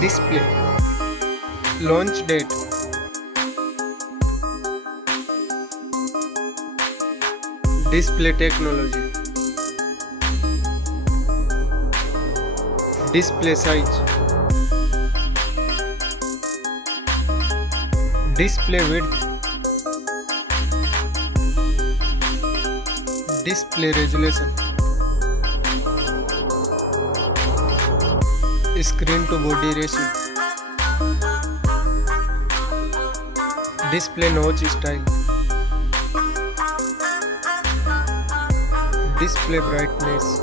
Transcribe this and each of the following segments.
Display. Launch date. Display technology. Display size. Display width. Display resolution. Screen to body ratio. Display notch style. Display brightness.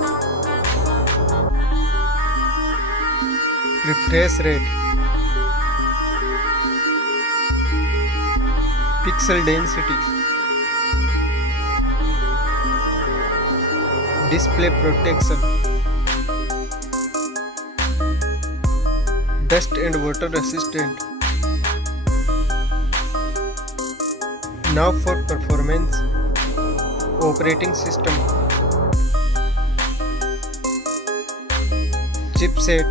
Refresh rate. Pixel density. Display protection. Dust and water resistant. Now for performance. Operating system. Chipset.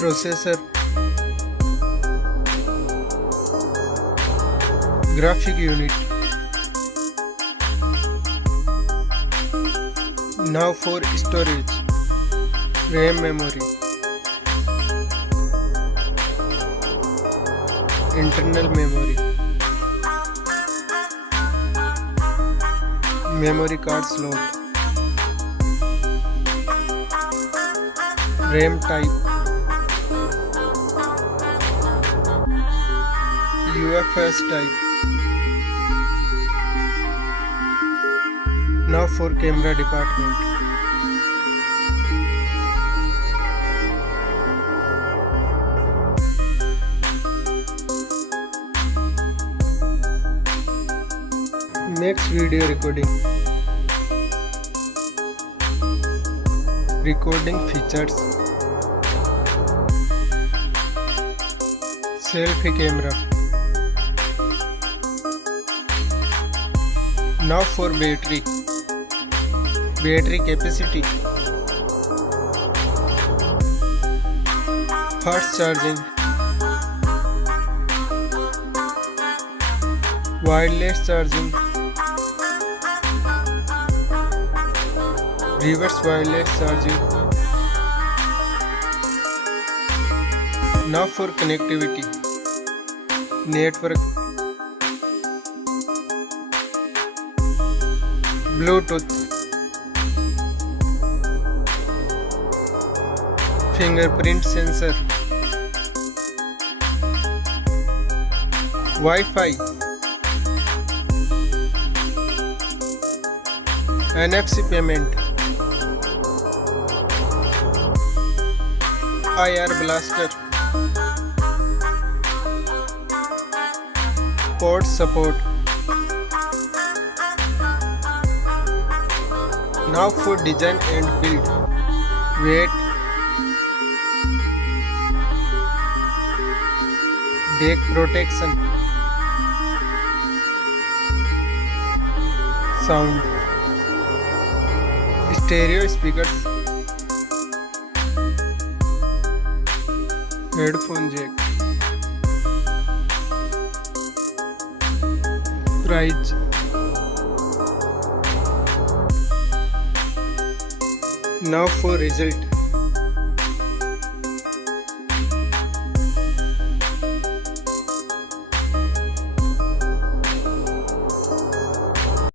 Processor. Graphic unit. Now for storage. RAM memory. Internal memory. Memory card slot. RAM type. UFS type. Now for camera department. Next video recording. Recording features. Selfie camera. Now for battery. Battery capacity. Fast charging. Wireless charging. Reverse wireless charging. Now for connectivity. Network. Bluetooth. Fingerprint sensor. Wi-Fi. NFC payment. IR blaster. Port support. Now for design and build. Weight. Deck protection. Sound. Stereo speakers. Headphone jack. Price. Now for result.